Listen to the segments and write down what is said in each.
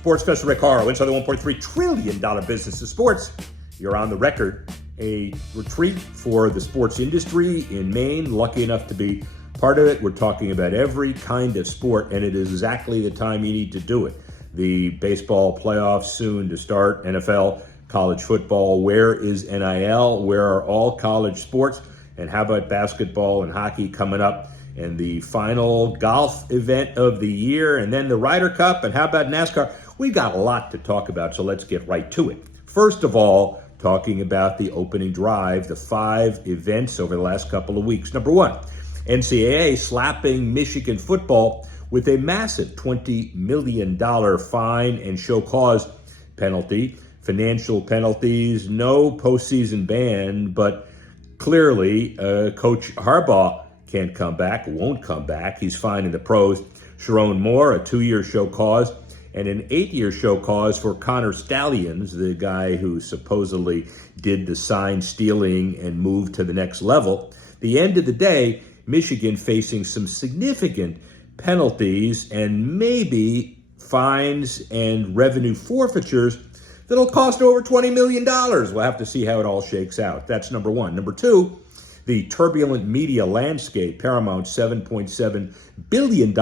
Sports Special Rick Horrow, inside the $1.3 trillion business of sports. You're on the record. A retreat for the sports industry in Maine. Lucky enough to be part of it. We're talking about every kind of sport, and it is exactly the time you need to do it. The baseball playoffs soon to start, NFL, college football. Where is NIL? Where are all college sports? And how about basketball and hockey coming up? And the final golf event of the year, and then the Ryder Cup, and how about NASCAR? We got a lot to talk about, so let's get right to it. First of all, talking about the opening drive, the 5 events over the last couple of weeks. Number 1, NCAA slapping Michigan football with a massive $20 million fine and show cause penalty. Financial penalties, no postseason ban, but clearly Coach Harbaugh can't come back, won't come back. He's fine in the pros. Sharon Moore, a 2-year show cause, and an 8-year show cause for Connor Stallions, the guy who supposedly did the sign stealing and moved to the next level. The end of the day, Michigan facing some significant penalties and maybe fines and revenue forfeitures that'll cost over $20 million. We'll have to see how it all shakes out. That's number 1. Number 2, the turbulent media landscape. Paramount's $7.7 billion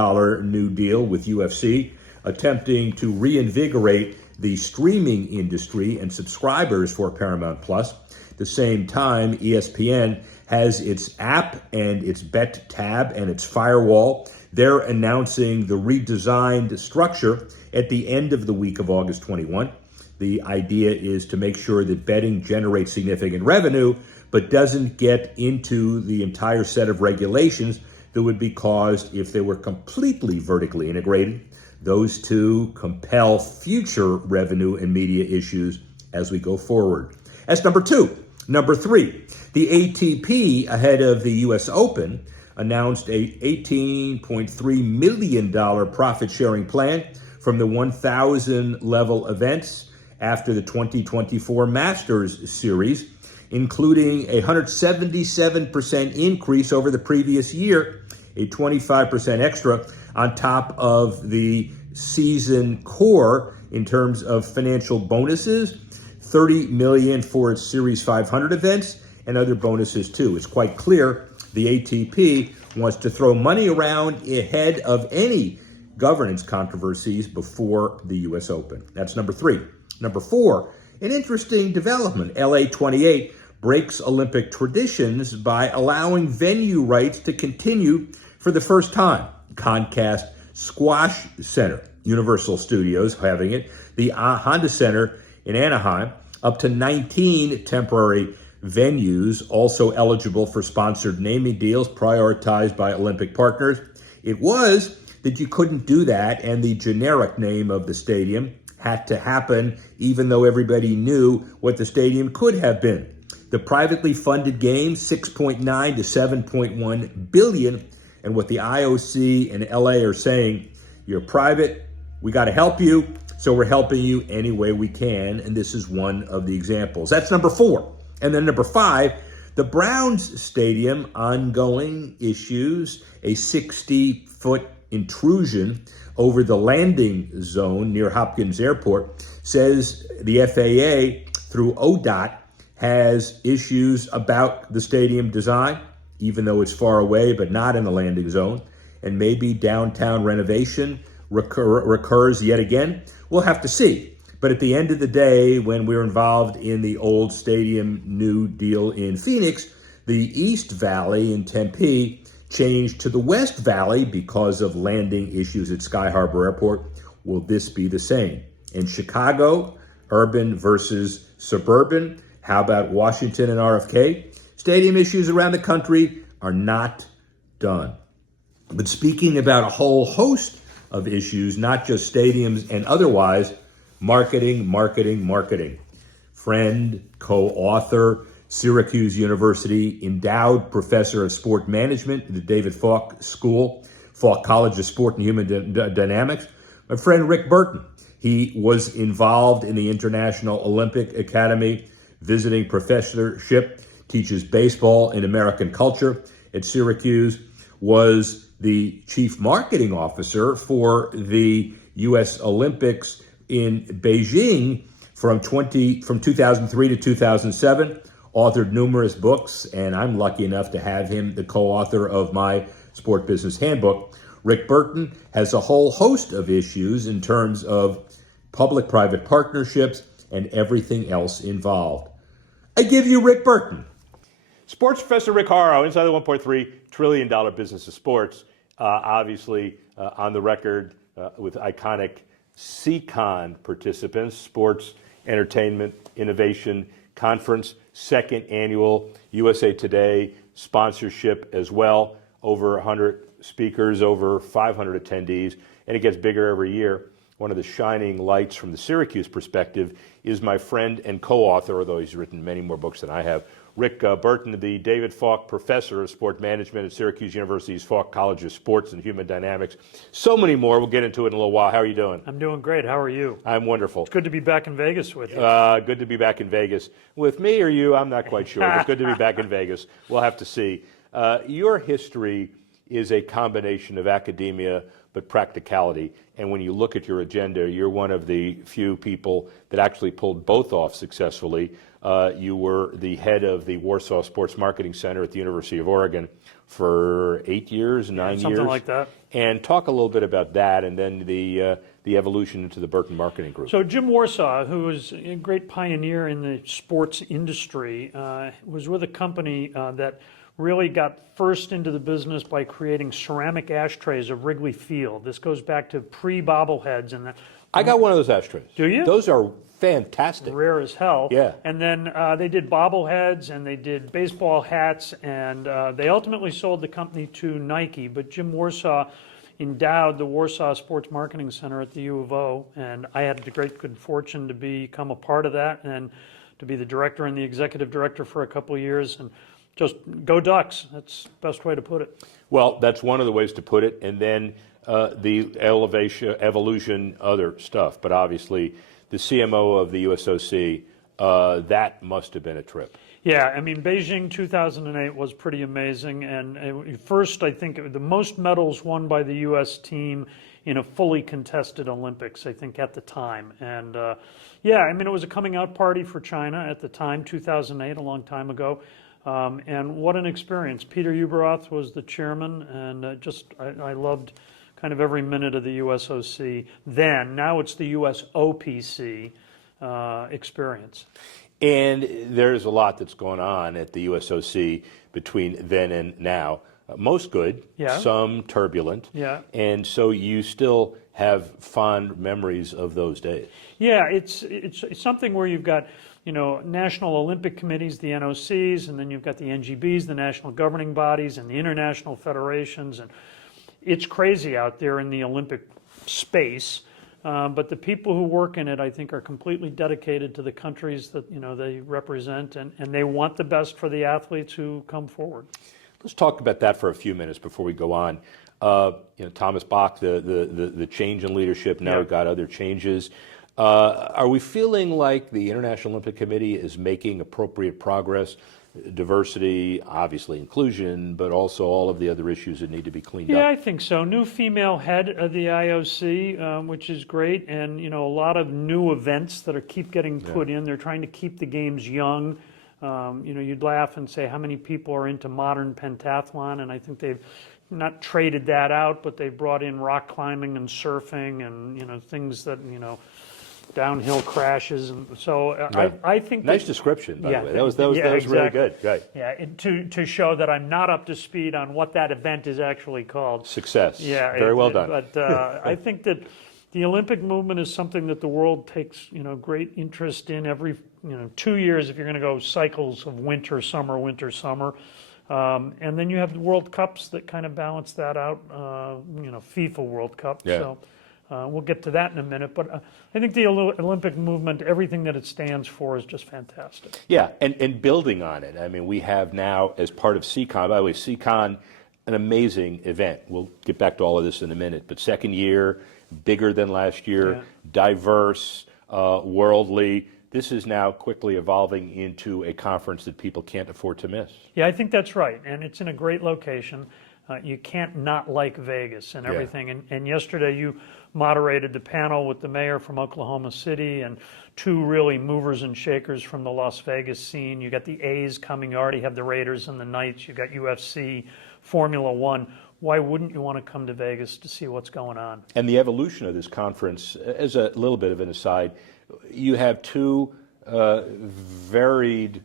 new deal with UFC, attempting to reinvigorate the streaming industry and subscribers for Paramount Plus. At the same time, ESPN has its app and its bet tab and its firewall. They're announcing the redesigned structure at the end of the week of August 21. The idea is to make sure that betting generates significant revenue, but doesn't get into the entire set of regulations that would be caused if they were completely vertically integrated. Those two compel future revenue and media issues as we go forward. That's number 2. Number 3, the ATP, ahead of the U.S. Open, announced a $18.3 million profit-sharing plan from the 1,000 level events after the 2024 Masters Series, including a 177% increase over the previous year, a 25% extra on top of the season core in terms of financial bonuses, $30 million for its Series 500 events, and other bonuses too. It's quite clear the ATP wants to throw money around ahead of any governance controversies before the U.S. Open. That's number 3. Number 4, an interesting development. LA 28 breaks Olympic traditions by allowing venue rights to continue for the first time. Concast Squash Center, Universal Studios having it, the Honda Center in Anaheim, up to 19 temporary venues, also eligible for sponsored naming deals prioritized by Olympic partners. It was that you couldn't do that, and the generic name of the stadium had to happen, even though everybody knew what the stadium could have been. The privately funded games, $6.9 to $7.1 billion, and what the IOC and LA are saying, you're private, we got to help you, so we're helping you any way we can, and this is one of the examples. That's number 4. And then number 5, the Browns Stadium, ongoing issues, a 60-foot intrusion over the landing zone near Hopkins Airport, says the FAA through ODOT has issues about the stadium design, even though it's far away but not in the landing zone, and maybe downtown renovation recurs yet again. We'll have to see. But at the end of the day, when we're involved in the old stadium new deal in Phoenix, the East Valley in Tempe changed to the West Valley because of landing issues at Sky Harbor Airport. Will this be the same? In Chicago, urban versus suburban. How about Washington and RFK? Stadium issues around the country are not done. But speaking about a whole host of issues, not just stadiums and otherwise, marketing. Friend, co-author, Syracuse University, endowed professor of sport management at the David Falk School, Falk College of Sport and Human Dynamics. My friend Rick Burton, he was involved in the International Olympic Academy, visiting professorship, teaches baseball and American culture at Syracuse, was the chief marketing officer for the U.S. Olympics in Beijing from 2003 to 2007, authored numerous books, and I'm lucky enough to have him the co-author of my Sport Business Handbook. Rick Burton has a whole host of issues in terms of public-private partnerships and everything else involved. I give you Rick Burton. Sports professor Rick Horrow, inside the $1.3 trillion business of sports, obviously on the record with iconic CCON participants, Sports Entertainment Innovation Conference, second annual USA Today sponsorship as well, over 100 speakers, over 500 attendees, and it gets bigger every year. One of the shining lights from the Syracuse perspective is my friend and co-author, although he's written many more books than I have, Rick Burton, the David Falk Professor of Sport Management at Syracuse University's Falk College of Sports and Human Dynamics. So many more. We'll get into it in a little while. How are you doing? I'm doing great. How are you? I'm wonderful. It's good to be back in Vegas with you. Good to be back in Vegas. With me or you, I'm not quite sure. It's good to be back in Vegas. We'll have to see. Your history is a combination of academia but practicality. And when you look at your agenda, you're one of the few people that actually pulled both off successfully. You were the head of the Warsaw Sports Marketing Center at the University of Oregon for 8 years, 9 years. Something like that. And talk a little bit about that and then the evolution into the Burton Marketing Group. So Jim Warsaw, who was a great pioneer in the sports industry, was with a company that really got first into the business by creating ceramic ashtrays of Wrigley Field. This goes back to pre-bobbleheads. And I got one of those ashtrays. Do you? Those are fantastic. Rare as hell. Yeah. And then they did bobbleheads and they did baseball hats, and they ultimately sold the company to Nike. But Jim Warsaw endowed the Warsaw Sports Marketing Center at the U of O, and I had the great good fortune to become a part of that and to be the director and the executive director for a couple of years. And just go Ducks. That's the best way to put it. Well, that's one of the ways to put it. And then the evolution, other stuff. But obviously, the CMO of the USOC, that must have been a trip. Yeah, I mean, Beijing 2008 was pretty amazing. And first, I think the most medals won by the U.S. team in a fully contested Olympics, I think, at the time. And yeah, I mean, it was a coming out party for China at the time, 2008, a long time ago. And what an experience. Peter Ueberroth was the chairman, and I loved kind of every minute of the USOC then. Now it's the USOPC experience. And there's a lot that's going on at the USOC between then and now. Most good, yeah. Some turbulent. Yeah. And so you still have fond memories of those days. Yeah, it's something where you've got, National Olympic Committees, the NOCs, and then you've got the NGBs, the national governing bodies, and the international federations. And it's crazy out there in the Olympic space. But the people who work in it, I think, are completely dedicated to the countries that, they represent, and they want the best for the athletes who come forward. Let's talk about that for a few minutes before we go on. Thomas Bach, the change in leadership, now we've got other changes. Are we feeling like the International Olympic Committee is making appropriate progress? Diversity, obviously inclusion, but also all of the other issues that need to be cleaned up? Yeah, I think so. New female head of the IOC, which is great, and a lot of new events that keep getting put in. They're trying to keep the games young. You'd laugh and say how many people are into modern pentathlon, and I think they've not traded that out, but they brought in rock climbing and surfing and things that downhill crashes, and so I think nice description, by the way. That was exactly. really good. Right. Yeah, to show that I'm not up to speed on what that event is actually called. Success. Yeah, very well done. But I think that the Olympic movement is something that the world takes great interest in. Every 2 years, if you're going to go cycles of winter, summer, and then you have the World Cups that kind of balance that out. FIFA World Cup. Yeah. So. We'll get to that in a minute, but I think the Olympic movement, everything that it stands for, is just fantastic. Yeah, and building on it. I mean, we have now, as part of CCON, by the way, CCON, an amazing event. We'll get back to all of this in a minute, but second year, bigger than last year, diverse, worldly. This is now quickly evolving into a conference that people can't afford to miss. Yeah, I think that's right, and it's in a great location. You can't not like Vegas and everything. And yesterday you moderated the panel with the mayor from Oklahoma City and two really movers and shakers from the Las Vegas scene. You got the A's coming. You already have the Raiders and the Knights. You got UFC, Formula One. Why wouldn't you want to come to Vegas to see what's going on? And the evolution of this conference, as a little bit of an aside, you have two varied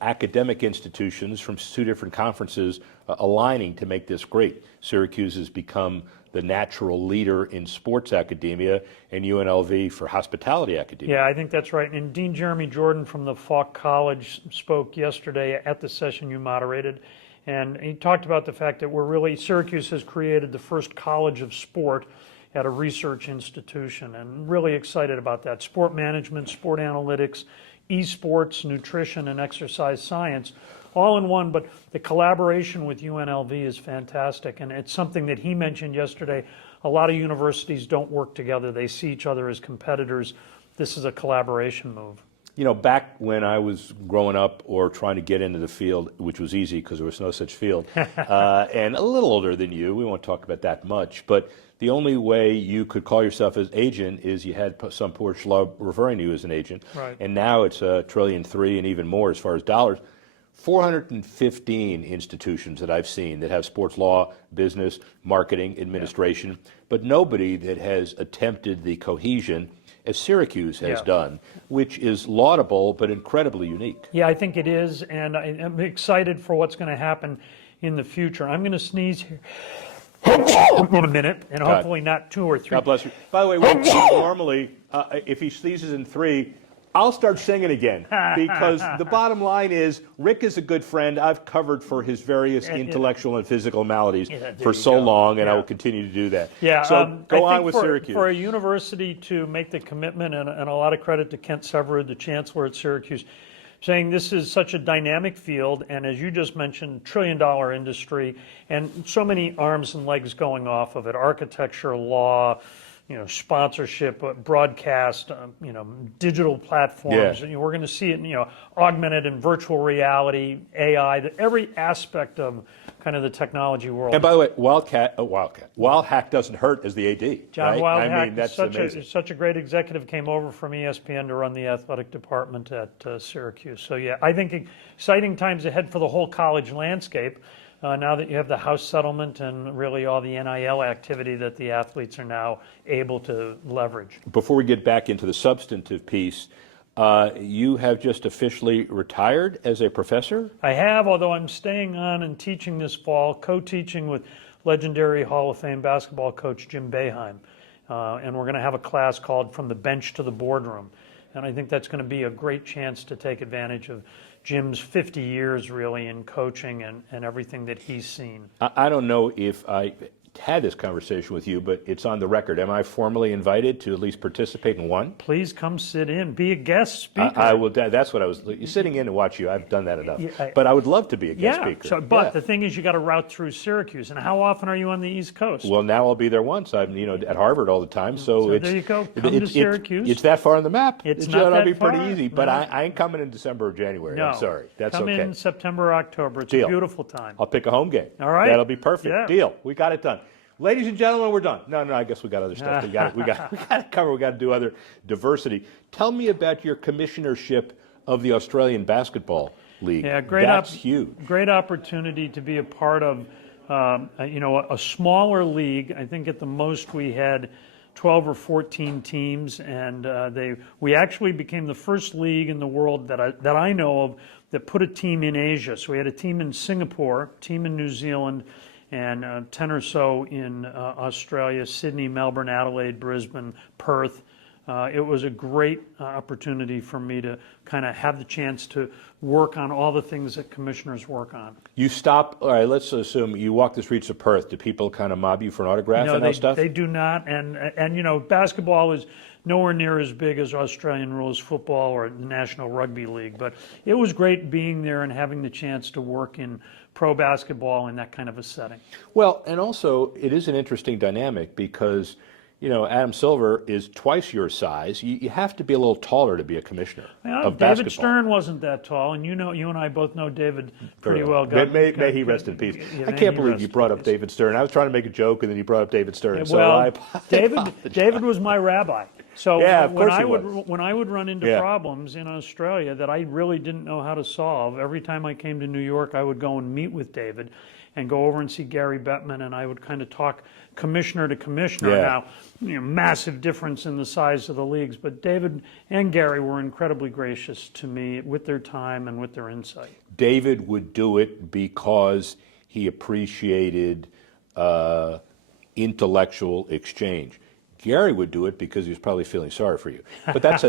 academic institutions from two different conferences aligning to make this great. Syracuse has become the natural leader in sports academia, and UNLV for hospitality academia. Yeah, I think that's right. And Dean Jeremy Jordan from the Falk College spoke yesterday at the session you moderated, and he talked about the fact that Syracuse has created the first college of sport at a research institution, and really excited about that. Sport management, sport analytics, esports, nutrition, and exercise science, all in one. But the collaboration with UNLV is fantastic, and it's something that he mentioned yesterday. A lot of universities don't work together. They see each other as competitors. This is a collaboration move. You know, back when I was growing up or trying to get into the field, which was easy because there was no such field, and a little older than you, we won't talk about that much, but the only way you could call yourself as agent is you had some poor schlub referring to you as an agent. Right. And now it's $1.3 trillion and even more as far as dollars. 415 institutions that I've seen that have sports law, business, marketing, administration, but nobody that has attempted the cohesion as Syracuse has done, which is laudable but incredibly unique. Yeah, I think it is, and I'm excited for what's going to happen in the future. I'm going to sneeze here in a minute, and hopefully not 2 or 3. God bless you. By the way, normally, if he sneezes in 3, I'll start singing again, because the bottom line is Rick is a good friend I've covered for his various intellectual and physical maladies for so long, and I will continue to do that. Yeah, so go I on think with for, Syracuse. For a university to make the commitment, and a lot of credit to Kent Severud, the chancellor at Syracuse, saying this is such a dynamic field, and as you just mentioned, trillion-dollar industry, and so many arms and legs going off of it: architecture, law, sponsorship, broadcast, digital platforms. And we're going to see it in, augmented and virtual reality, AI, every aspect of kind of the technology world. And by the way, Wildhack doesn't hurt as the AD. John right? Wildhack, I mean, that's amazing. such a great executive, came over from ESPN to run the athletic department at Syracuse. So yeah, I think exciting times ahead for the whole college landscape. Now that you have the House settlement and really all the NIL activity that the athletes are now able to leverage. Before we get back into the substantive piece, you have just officially retired as a professor? I have, although I'm staying on and teaching this fall, co-teaching with legendary Hall of Fame basketball coach Jim Boeheim. And we're going to have a class called From the Bench to the Boardroom. And I think that's going to be a great chance to take advantage of Jim's 50 years really in coaching and everything that he's seen. I don't know if I had this conversation with you, but it's on the record. Am I formally invited to at least participate in one? Please come sit in. Be a guest speaker. I will. That's what I was sitting in to watch you. I've done that enough. But I would love to be a guest speaker. But the thing is, you got to route through Syracuse. And how often are you on the East Coast? Well, now I'll be there once. I'm at Harvard all the time. So it's, there you go. Come to Syracuse. It's that far on the map. It's not that It'll be far. pretty easy. But No. I ain't coming in December or January. No. I'm sorry. That's Come okay. in September or October. It's Deal. a beautiful time. I'll pick a home game. All right. That'll be perfect. Yeah. Deal. We got it done. Ladies and gentlemen, we're done. No, I guess we got other stuff. We got to cover. We got to do other diversity. Tell me about your commissionership of the Australian Basketball League. Yeah, great. That's huge. Great opportunity to be a part of, a smaller league. I think at the most we had 12 or 14 teams, and we actually became the first league in the world that I know of that put a team in Asia. So we had a team in Singapore, a team in New Zealand, and 10 or so in Australia: Sydney, Melbourne, Adelaide, Brisbane, Perth. It was a great opportunity for me to kind of have the chance to work on all the things that commissioners work on. You stop, all right, let's assume you walk the streets of Perth. Do people kind of mob you for an autograph and that stuff? They do not. And basketball is nowhere near as big as Australian rules football or the National Rugby League. But it was great being there and having the chance to work in pro basketball in that kind of a setting. Well, and also it is an interesting dynamic because Adam Silver is twice your size. You have to be a little taller to be a commissioner of David basketball. Stern wasn't that tall, and you and I both know David pretty well. May he rest in peace. I can't believe you brought up David Stern. I was trying to make a joke, and then you brought up David Stern. Well, David was my rabbi. So when I would run into problems in Australia that I really didn't know how to solve, every time I came to New York, I would go and meet with David and go over and see Gary Bettman, and I would kind of talk commissioner to commissioner. Now, massive difference in the size of the leagues, but David and Gary were incredibly gracious to me with their time and with their insight. David would do it because he appreciated intellectual exchange. Gary would do it because he was probably feeling sorry for you. But that's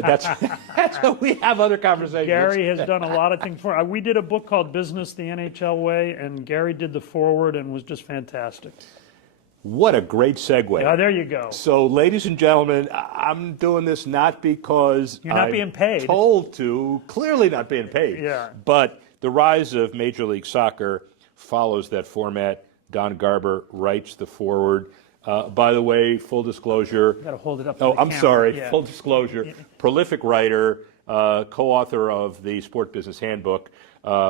we have other conversations. Gary has done a lot of things for. We did a book called Business the NHL Way, and Gary did the foreword and was just fantastic. What a great segue. Yeah, there you go. So, ladies and gentlemen, I'm doing this not because you're not being paid. Told to, clearly not being paid. Yeah. But the rise of Major League Soccer follows that format. Don Garber writes the foreword. By the way, full disclosure. You got to hold it up. Oh, I'm camera. sorry. Yeah. Full disclosure. Yeah. Prolific writer, co-author of the Sport Business Handbook,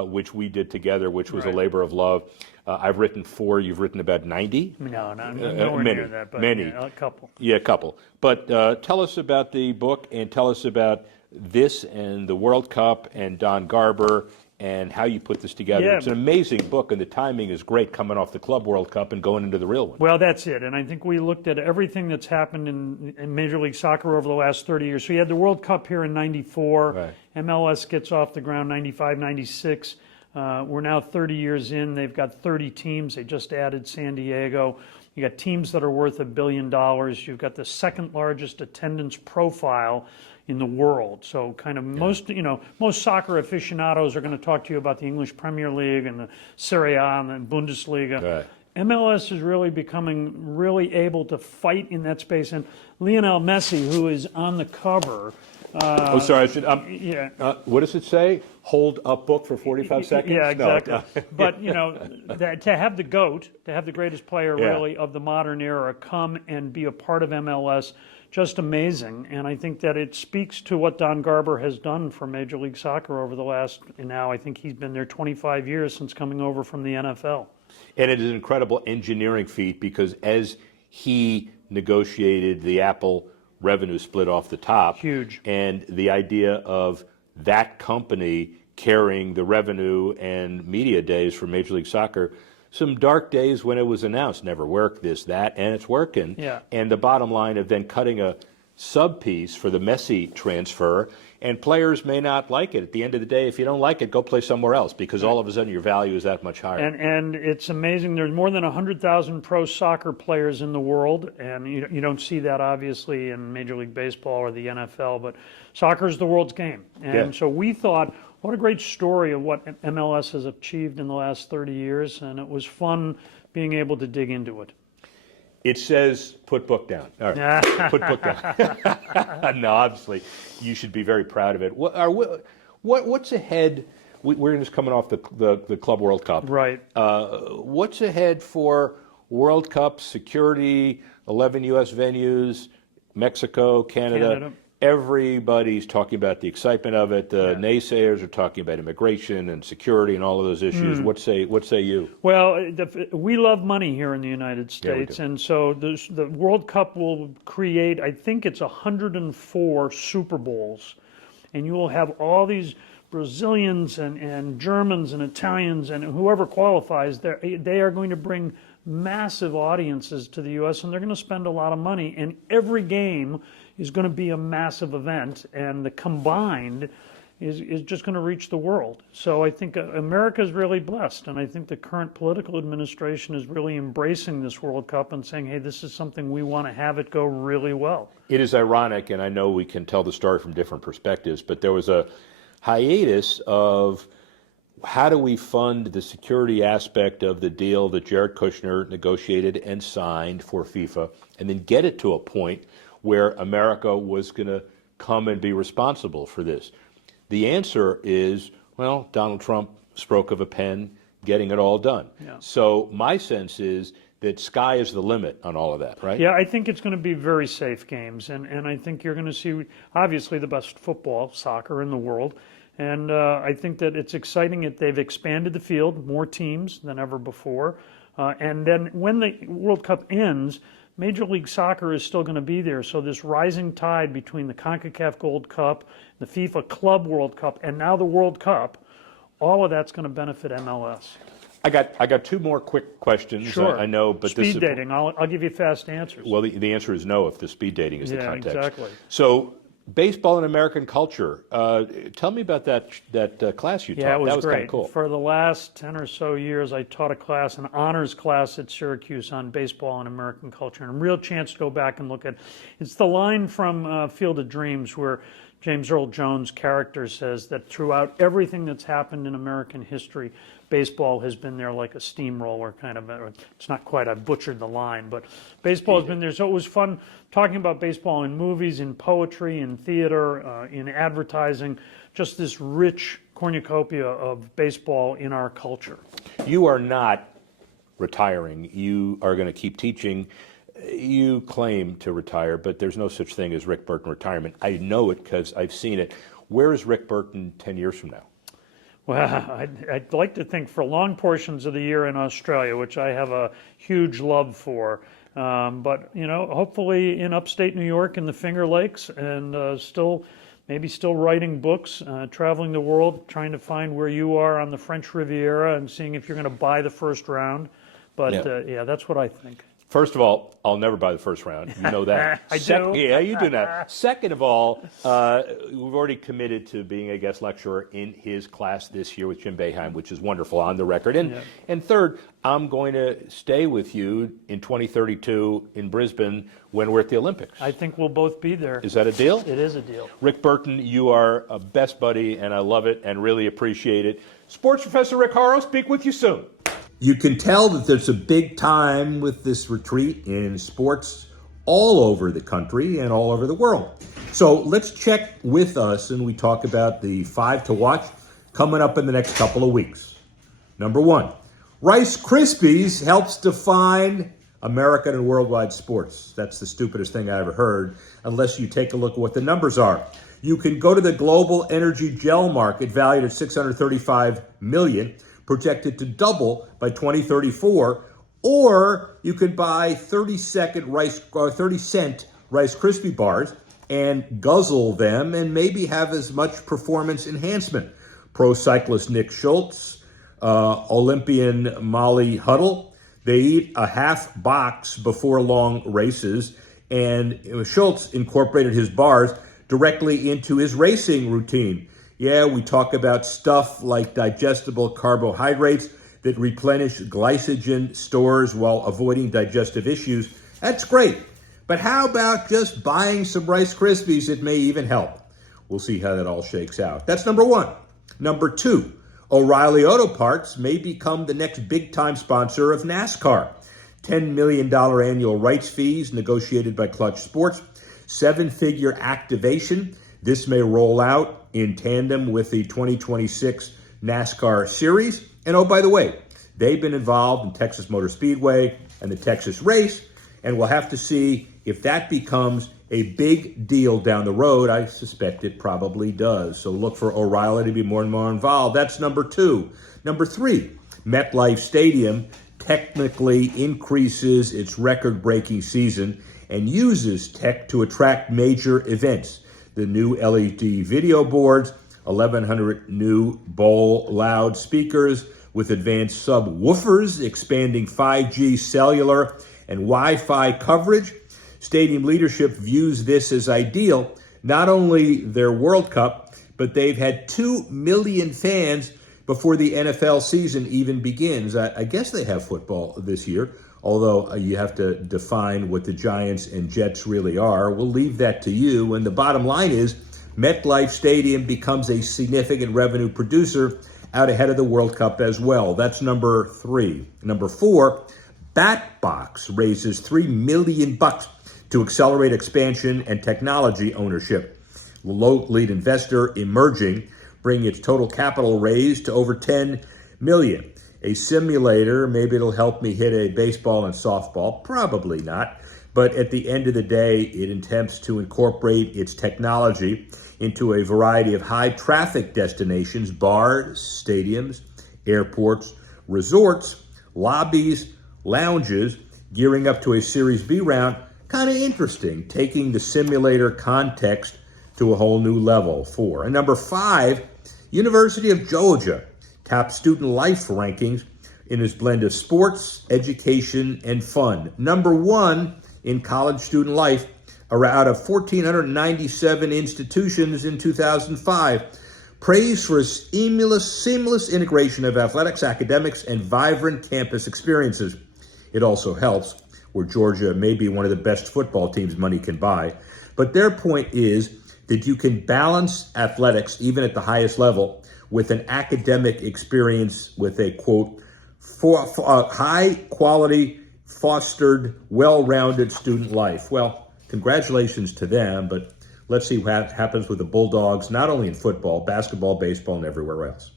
which we did together, which was a labor of love. I've written 4. You've written about 90? No, nowhere near that. But many. Yeah, a couple. Yeah, a couple. But tell us about the book and tell us about this and the World Cup and Don Garber and how you put this together. Yeah. It's an amazing book, and the timing is great coming off the Club World Cup and going into the real one. Well, that's it. And I think we looked at everything that's happened in Major League Soccer over the last 30 years. So you had the World Cup here in 94. Right. MLS gets off the ground 95, 96. We're now 30 years in. They've got 30 teams. They just added San Diego. You got teams that are worth $1 billion. You've got the second largest attendance profile in the world. So kind of most soccer aficionados are going to talk to you about the English Premier League and the Serie A and the Bundesliga. Right. MLS is really becoming really able to fight in that space. And Lionel Messi, who is on the cover. Sorry. I should. What does it say? Hold up book for 45 seconds? Yeah, exactly. No. But, to have the GOAT, to have the greatest player really of the modern era come and be a part of MLS, just amazing. And I think that it speaks to what Don Garber has done for Major League Soccer over the last, now I think he's been there 25 years since coming over from the NFL. And it is an incredible engineering feat because as he negotiated the Apple revenue split off the top. Huge. And the idea of that company carrying the revenue and media days for Major League Soccer, some dark days when it was announced, never worked, this, that, and it's working. Yeah. And the bottom line of then cutting a sub piece for the Messi transfer, and players may not like it. At the end of the day, if you don't like it, go play somewhere else because all of a sudden your value is that much higher. And it's amazing. There's more than 100,000 pro soccer players in the world, and you don't see that obviously in Major League Baseball or the NFL, but soccer is the world's game. And so we thought, what a great story of what MLS has achieved in the last 30 years, and it was fun being able to dig into it. It says, put book down. All right. Put book down. No, obviously, you should be very proud of it. What's ahead? We're just coming off the Club World Cup. Right. What's ahead for World Cup security, 11 U.S. venues, Mexico, Canada? Everybody's talking about the excitement of it. The naysayers are talking about immigration and security and all of those issues. What say you? Well, we love money here in the United States, and so the World Cup will create, I think it's 104 Super Bowls, and you will have all these Brazilians and Germans and Italians and whoever qualifies, they are going to bring massive audiences to the U.S., and they're going to spend a lot of money, and every game is going to be a massive event, and the combined is just going to reach the world. So I think America is really blessed, and I think the current political administration is really embracing this World Cup and saying, hey, this is something we want to have it go really well. It is ironic, and I know we can tell the story from different perspectives, but there was a hiatus of how do we fund the security aspect of the deal that Jared Kushner negotiated and signed for FIFA, and then get it to a point where America was going to come and be responsible for this? The answer is, well, Donald Trump, stroke of a pen, getting it all done. Yeah. So my sense is that sky is the limit on all of that, right? Yeah, I think it's going to be very safe games, and I think you're going to see, obviously, the best football, soccer in the world, and I think that it's exciting that they've expanded the field, more teams than ever before, and then when the World Cup ends, Major League Soccer is still going to be there, so this rising tide between the CONCACAF Gold Cup, the FIFA Club World Cup, and now the World Cup, all of that's going to benefit MLS. I got two more quick questions. Sure. I know, but speed this is dating. I'll give you fast answers. well. The answer is no if the speed dating is the Yeah, context. exactly. So, baseball and American culture. Tell me about that class you taught. Yeah, it was that was kind great. of cool. For the last 10 or so years, I taught a class, an honors class at Syracuse on baseball and American culture, and a real chance to go back and look at. It's the line from Field of Dreams where James Earl Jones' character says that throughout everything that's happened in American history, baseball has been there like a steamroller kind of. It's not quite, I butchered the line, but baseball has been there. So it was fun talking about baseball in movies, in poetry, in theater, in advertising, just this rich cornucopia of baseball in our culture. You are not retiring. You are going to keep teaching. You claim to retire, but there's no such thing as Rick Burton retirement. I know it because I've seen it. Where is Rick Burton 10 years from now? Well, I'd like to think for long portions of the year in Australia, which I have a huge love for. But, hopefully in upstate New York in the Finger Lakes and maybe still writing books, traveling the world, trying to find where you are on the French Riviera and seeing if you're going to buy the first round. But, yeah, that's what I think. First of all, I'll never buy the first round. You know that. I do. Yeah, you do that. Second of all, we've already committed to being a guest lecturer in his class this year with Jim Boeheim, which is wonderful on the record. And third, I'm going to stay with you in 2032 in Brisbane when we're at the Olympics. I think we'll both be there. Is that a deal? It is a deal. Rick Burton, you are a best buddy, and I love it and really appreciate it. Sports Professor Rick Horrow, speak with you soon. You can tell that there's a big time with this retreat in sports all over the country and all over the world. So let's check with us and we talk about the 5 to watch coming up in the next couple of weeks. Number 1, Rice Krispies helps define American and worldwide sports. That's the stupidest thing I ever heard, unless you take a look at what the numbers are. You can go to the global energy gel market valued at $635 million, projected to double by 2034, or you could buy 30-cent Rice Krispie bars and guzzle them and maybe have as much performance enhancement. Pro cyclist Nick Schultz, Olympian Molly Huddle, they eat a half box before long races, and Schultz incorporated his bars directly into his racing routine. Yeah, we talk about stuff like digestible carbohydrates that replenish glycogen stores while avoiding digestive issues. That's great. But how about just buying some Rice Krispies? It may even help. We'll see how that all shakes out. That's number 1. Number 2, O'Reilly Auto Parts may become the next big-time sponsor of NASCAR. $10 million annual rights fees negotiated by Clutch Sports. 7-figure activation. This may roll out in tandem with the 2026 NASCAR Series. And oh, by the way, they've been involved in Texas Motor Speedway and the Texas race, and we'll have to see if that becomes a big deal down the road. I suspect it probably does. So look for O'Reilly to be more and more involved. That's number 2. Number 3, MetLife Stadium technically increases its record-breaking season and uses tech to attract major events. The new LED video boards, 1,100 new Bowl loudspeakers with advanced subwoofers, expanding 5G cellular and Wi-Fi coverage. Stadium leadership views this as ideal, not only their World Cup, but they've had 2 million fans before the NFL season even begins. I guess they have football this year, although you have to define what the Giants and Jets really are. We'll leave that to you. And the bottom line is MetLife Stadium becomes a significant revenue producer out ahead of the World Cup as well. That's number 3. Number 4, Batbox raises $3 million to accelerate expansion and technology ownership. Low lead investor Emerging, bringing its total capital raised to over $10 million. a simulator. Maybe it'll help me hit a baseball and softball. Probably not. But at the end of the day, it attempts to incorporate its technology into a variety of high-traffic destinations, bars, stadiums, airports, resorts, lobbies, lounges, gearing up to a Series B round. Kind of interesting, taking the simulator context to a whole new level. 4. And number 5, University of Georgia tops student life rankings in its blend of sports, education, and fun. Number 1 in college student life out of 1,497 institutions in 2005. Praise for a seamless integration of athletics, academics, and vibrant campus experiences. It also helps where Georgia may be one of the best football teams money can buy. But their point is that you can balance athletics, even at the highest level, with an academic experience with a, quote, high quality, fostered, well-rounded student life. Well, congratulations to them, but let's see what happens with the Bulldogs, not only in football, basketball, baseball, and everywhere else.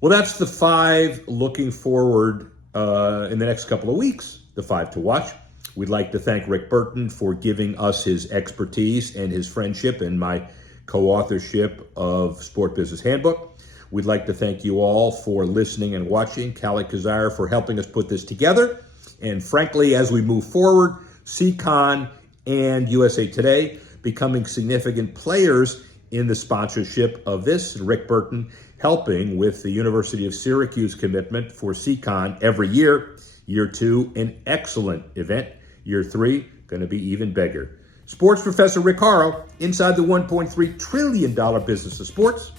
Well, that's the 5 looking forward in the next couple of weeks, the 5 to watch. We'd like to thank Rick Burton for giving us his expertise and his friendship and my co-authorship of Sport Business Handbook. We'd like to thank you all for listening and watching, Callie Kazire for helping us put this together. And frankly, as we move forward, CCon and USA Today becoming significant players in the sponsorship of this. Rick Burton helping with the University of Syracuse commitment for CCon every year. Year 2, an excellent event. Year 3, going to be even bigger. Sports Professor Rick Horrow, inside the $1.3 trillion business of sports.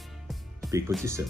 Speak with you soon.